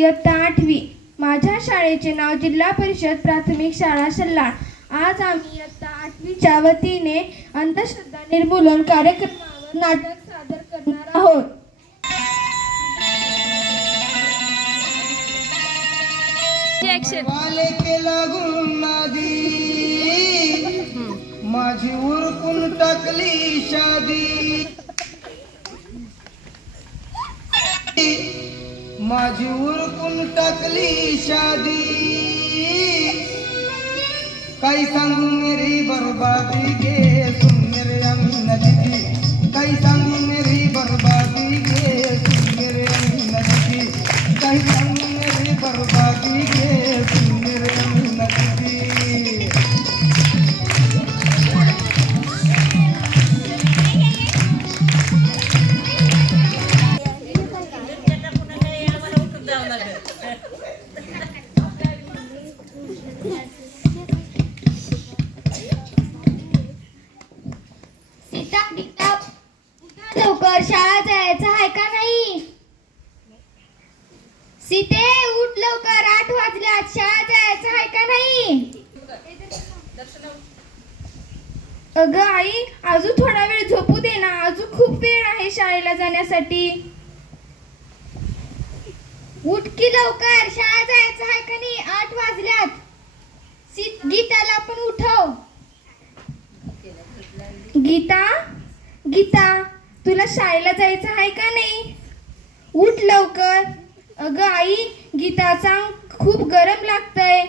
इयत्ता आठवी माझ्या शाळेचे नाव जिल्हा परिषद प्राथमिक शाळा सल्लाळ आज आम्ही इयत्ता आठवीच्या वतीने अंधश्रद्धा निर्मूलन कार्यक्रमावर नाटक सादर करणार आहोत. वाले के लागून नादी माझी उरकून टाकली शादी. माझी उरकून टाकली शादी. काही सांगू मेरी बर्बादी गे सुन मेरे अमीन दीदी काही सांगू अगं आई अजून थोडा वेळ झोपू दे ना. अजून खूप वेळ आहे शाळेला जाण्यासाठी. उठ की लवकर. शाळा जायचं आहे का नाही? आठ वाजल्यात. गीताला पण उठव. गीता गीता तुला शाळेला जायचं आहे का नाही? उठ लवकर. अगं आई गीताचा खूप गरम लागतंय.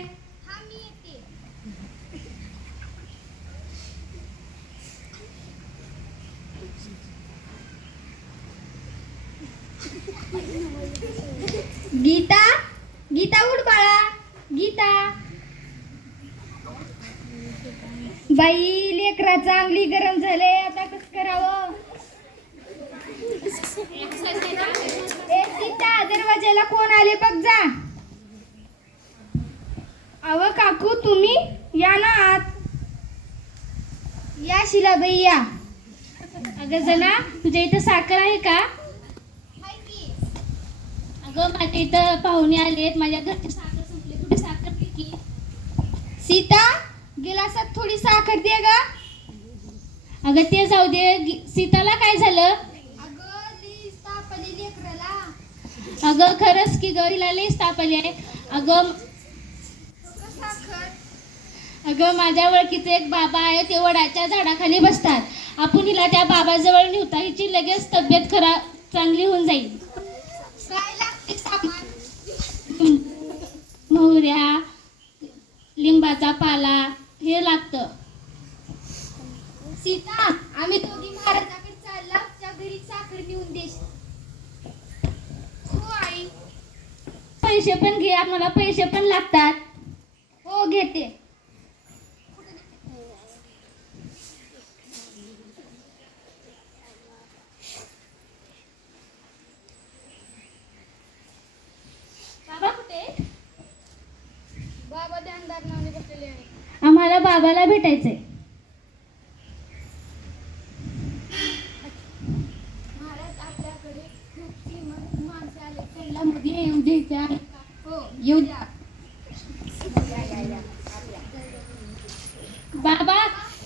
गीता गीता उठ बाळा. गीता. बाई लेकरा चांगली गरम झाले आता कस करावं? ए दरवाजाला कोण आले? बघ जा. अव काकू तुम्ही? या ना आत. या शिलाबाई या. अगं जना तुझ्या इथं साखर आहे का? अगं माझ्या इथं पाहुणे आलेत. माझ्या घरची साखर संपली. कुठे साखर पिकी. सीता गिलासात थोडी साखर दे ग. अगं ते जाऊ दे. गि सीताला काय झालं? अगं खरंच की ग हिला लई ताप आली आहे. अगं अगं माझ्या ओळखीचे एक बाबा आहे ते वडाच्या झाडाखाली बसतात. आपण हिला त्या बाबाजवळ नेऊता हिची लगेच तब्येत खराब चांगली होऊन जाईल. मोहऱ्या लिंबाचा पाला हे लागतं. सीता आम्ही दोघी महाराजाकडे चालला. त्या घरी साखर नेऊन देश हो आई. पैसे पण घे. आम्हाला पैसे पण लागतात. हो घेते बाबा कुठे बाबा ध्यानदार नावाने बसलेले आहे. आम्हाला बाबाला भेटायचंय. महाराज आपल्याकडे खूप श्रीमंत माणसे आले. त्यांना मध्ये येऊ द्यायचे आहे का? हो येऊ द्या. बाबा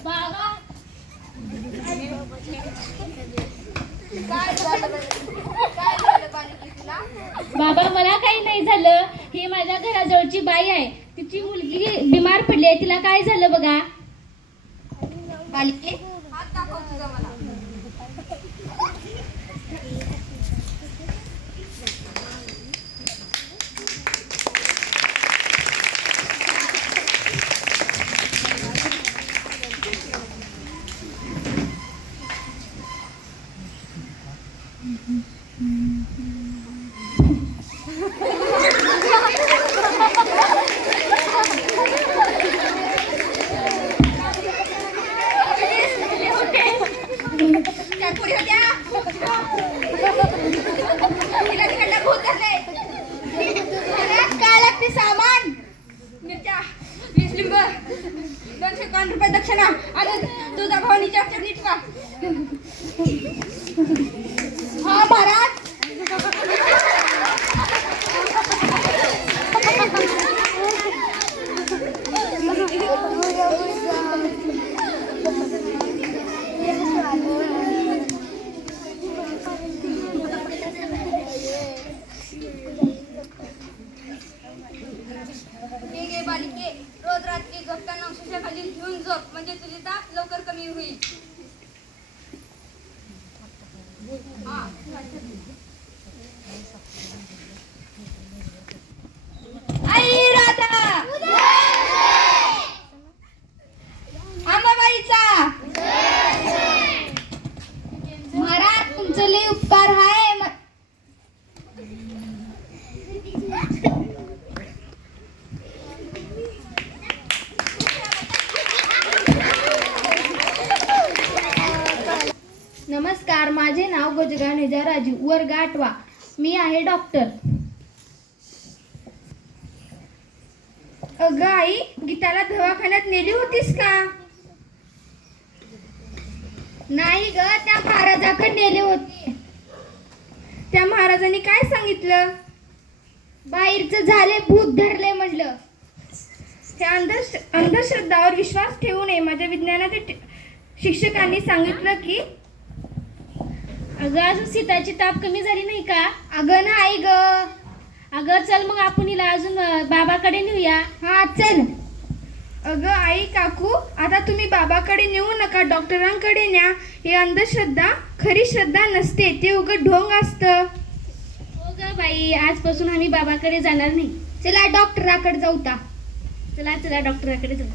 बाबा. काय झालं काय झालं बालकी तुला? बाबा मला काही नाही झालं. ही माझ्या घराजवळची बाई आहे. तिची मुलगी बिमार पडली आहे तिला काय झालं बघा? बालके हात दाखव तुझा मला. दोनशे एकावन्न रुपये दक्षिणा. आणि तुझा भावनीच्या नीट का हा महाराज हे घे बालिके रोज रात्री झोपताना औषधा खाली घेऊन झोप म्हणजे तुझी ताप लवकर कमी होईल हा. आई राधा अंबाबाईचा महाराज तुमचं लय उपकार हाय म- नमस्कार माझे नाव गजगान राजू वर्ग आठवा मी आहे डॉक्टर. अगं आई गीताला दवाखान्यात नेली होतीस का? नाही ग त्या महाराजाकडे नेले होते. त्या महाराजांनी काय सांगितलं? बाहेरचं झाले भूत धरले म्हटलं. त्या अंधश्र अंधश्रद्धावर विश्वास ठेवू नये. माझ्या विज्ञानाच्या शिक्षकांनी सांगितलं की अगं अजून सीताची ताप कमी झाली नाही का? अगं नाही ग. अगं चल मग आपण हिला अजून अं, बाबाकडे नेऊया. हा चल. अगं आई काकू आता तुम्ही बाबाकडे नेऊ नका डॉक्टरांकडे न्या. हे अंधश्रद्धा खरी श्रद्धा नसते ते उगं ढोंग असतं. हो ग बाई आजपासून आम्ही बाबाकडे जाणार नाही. चला डॉक्टराकडे जाऊ ता. चला चला डॉक्टराकडे जाऊ.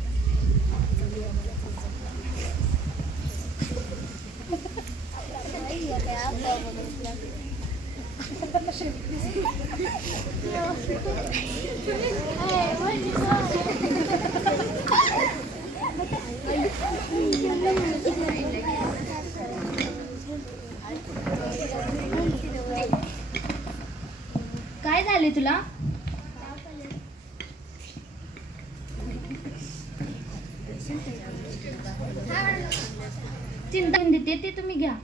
काय झाले तुला? चिंता देते ते तुम्ही घ्या.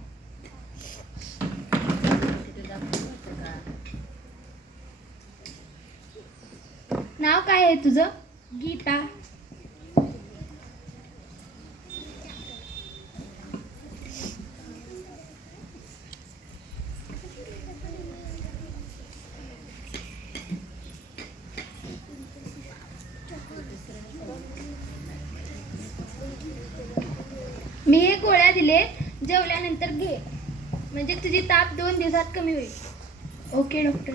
नाव काय आहे तुझं? गीता. मी हे गोळ्या दिले जेवल्यानंतर घे. म्हणजे तुझी ताप दोन दिवसात कमी होईल. Okay doctor.